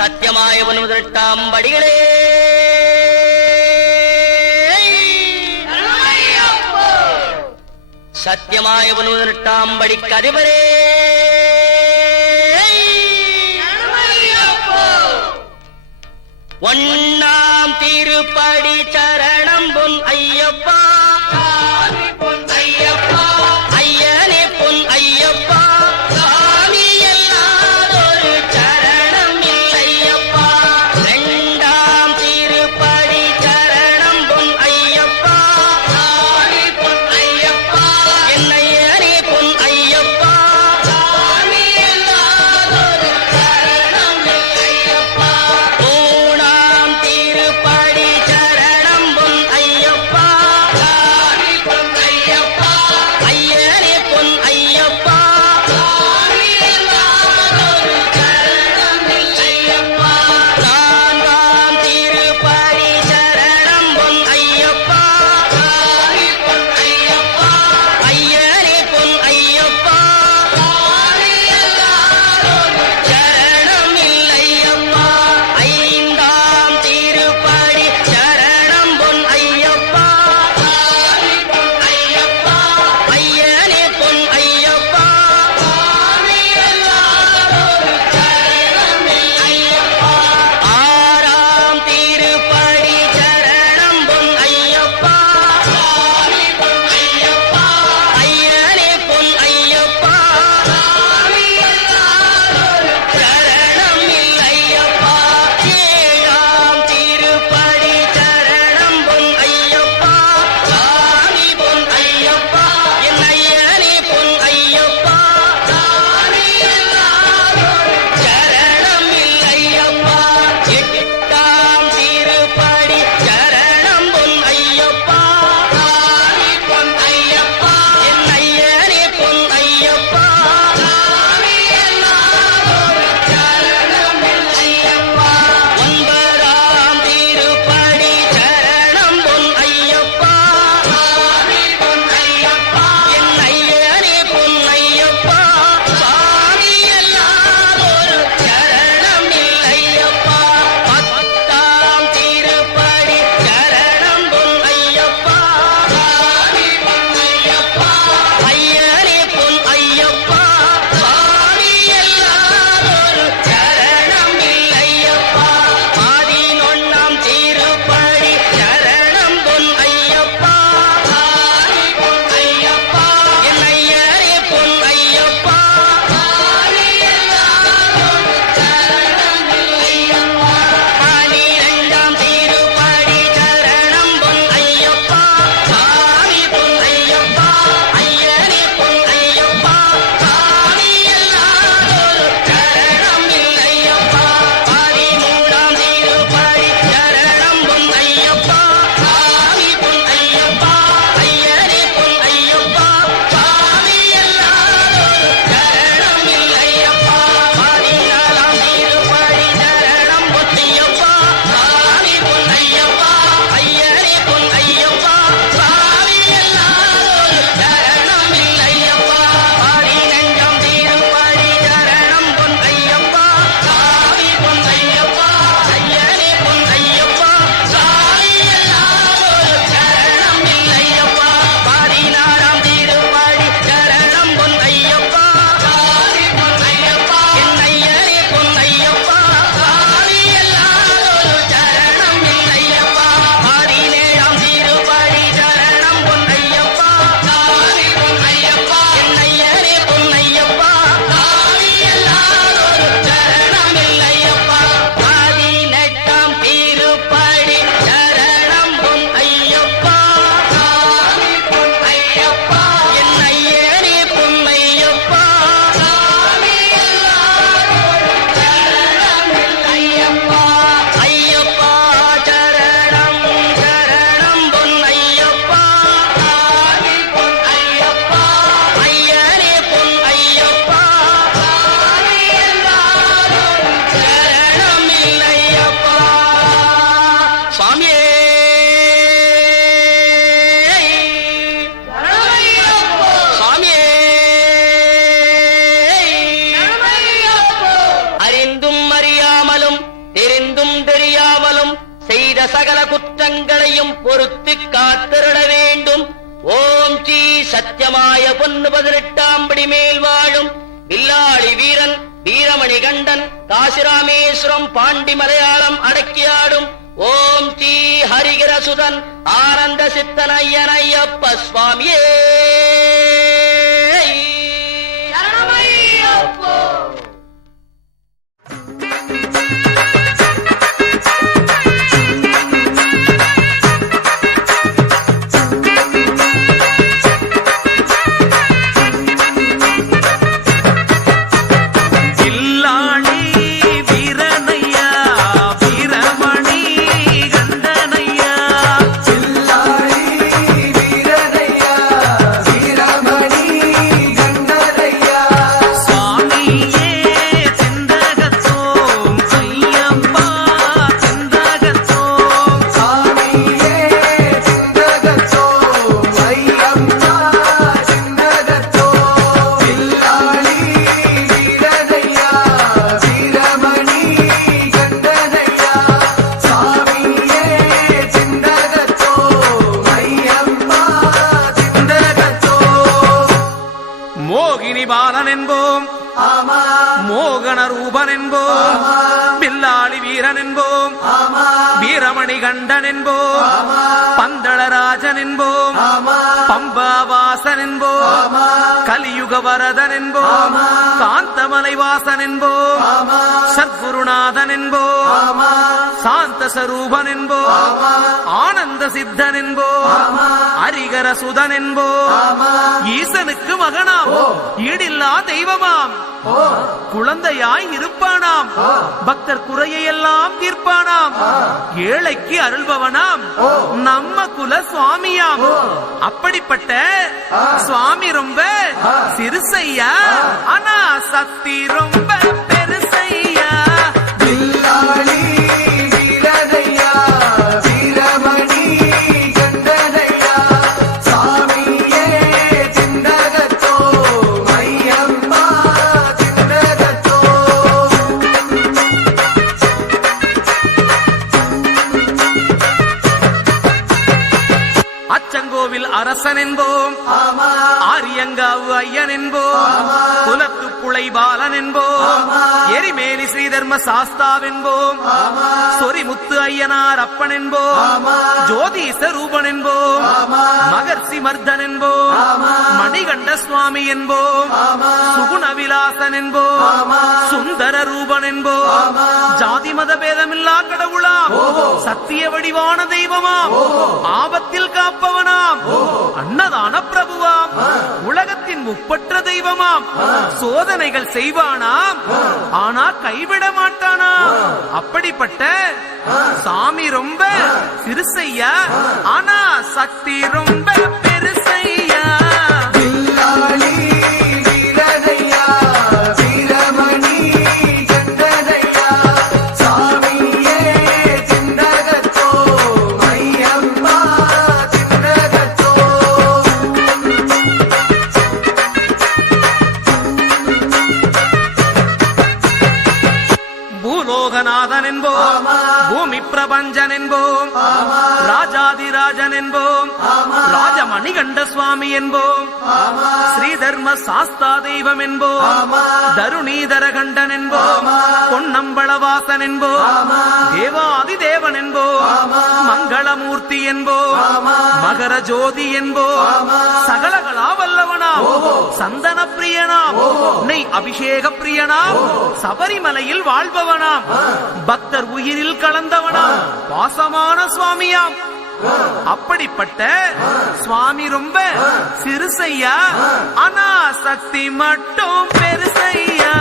சத்தியமாய 18 படிகளே, சத்தியமாய 18 படிக்கு அதிபரே, ஒன்னாம் திருப்படி சரணம் பொன் ஐயப்பா, பொன் ஐயப்பா, ஐயனே பொன் ஐயப்பா, சாமி எல்லாதொரு சரணம் இல்லையப்பா. இரண்டாம் திருப்படி சரணம் பொன் ஐயப்பா, சாமி பொன் ஐயப்பா, என்னையனே பொன் ஐயப்பா, சாமி எல்லாதொரு சரணம் இல்லையப்பா. மூணாம் திருப்படி சரணம் பொன் ஐயப்பா, செய்த சகல குற்றங்களையும் பொறுத்து காத்திருட வேண்டும். ஓம் ஸ்ரீ சத்தியமாய பொன்னு 18ஆம் படி மேல் வாழும் வில்லாளி வீரன் வீரமணி கண்டன் காசிராமேஸ்வரம் பாண்டி மலையாளம் அடக்கியாடும் ஓம் ஸ்ரீ ஹரிகிரசுதன் ஆனந்த சித்தன் ஐயன் ஐயப்ப சுவாமியே சரணமையப்போ. மோகன ரூபன் என்போம், பில்லாளி வீரன் என்போம், வீரமணி கண்டன் என்போம், பந்தளராஜன் என்போம், பம்பாவாசன் என்போம், கலியுக வரதன் என்போம், காந்தமலைவாசன் என்போம், சத்குருநாதன் என்போம், சாந்த சரூபன் என்போம், ஆனந்த சித்தன் என்போம், ஹரிகர சுதன் என்போம், ஈசனுக்கு மகனாம், ஈடில்லா தெய்வமாம், குழந்தையாய் இருப்பானாம், பக்தர் குறையெல்லாம் தீர்ப்பானாம், ஏழைக்கு அருள்பவனாம், நம்ம குல சுவாமியாம். அப்படிப்பட்ட சுவாமி ரொம்ப சிறுசையா, ஆனா சக்தி ரொம்ப பெருசையா. அரசன் என்போம், ஆரியங்காவு ஐயன் என்போம், குலத்து புளை பாலன் என்போம், எரிமேலி ஸ்ரீதர்ம சாஸ்தாவென்போம், சொரிமுத்து ஐயனார் அப்பன் என்போம், ஜோதிச ரூபன் என்போம், மகர்ஷி மர்தன் என்போம், மணிகண்ட சுவாமி என்போம், சுகுணவிலாசன் என்போம், சுந்தர ரூபன் என்போம், ஜாதி மத பேதமில்லா கடவுளாம், சத்திய வடிவான தெய்வமாம், ஆபத்தில் காப்பவனாம், அன்னதான பிரபுவாம், உலகத்தின் முப்பற்ற தெய்வமாம், சோதனைகள் செய்வானாம், ஆனா கைவிட மாட்டானாம். அப்படிப்பட்ட சாமி ரொம்ப சிறுசையா, ஆனா சக்தி ரொம்ப பெருசையா. லோகநாதன் என்போம், பூமி பிரபஞ்சன் என்போம், ராஜாதிராஜன் என்போம், ராஜமணிகண்ட சுவாமி என்போம், ஸ்ரீதர்ம சாஸ்தா தெய்வம் என்போம், தருணீதர கண்டன் என்போம், பொன்னம்பளவாசன் என்போம், தேவாதி தேவன் என்போம், மங்களமூர்த்தி என்போம், மகர ஜோதி என்போம், சகலகலா வல்லவனாம், சந்தன பிரியனாம், நெய் அபிஷேக பிரியனாம், சபரிமலையில் வாழ்பவனாம், பக்தர் உயிரில் கலந்தவனாம், பாசமான சுவாமியாம். அப்படிப்பட்ட சுவாமி ரொம்ப சிறுசையா, ஆனா சக்தி மட்டும் பெருசையா.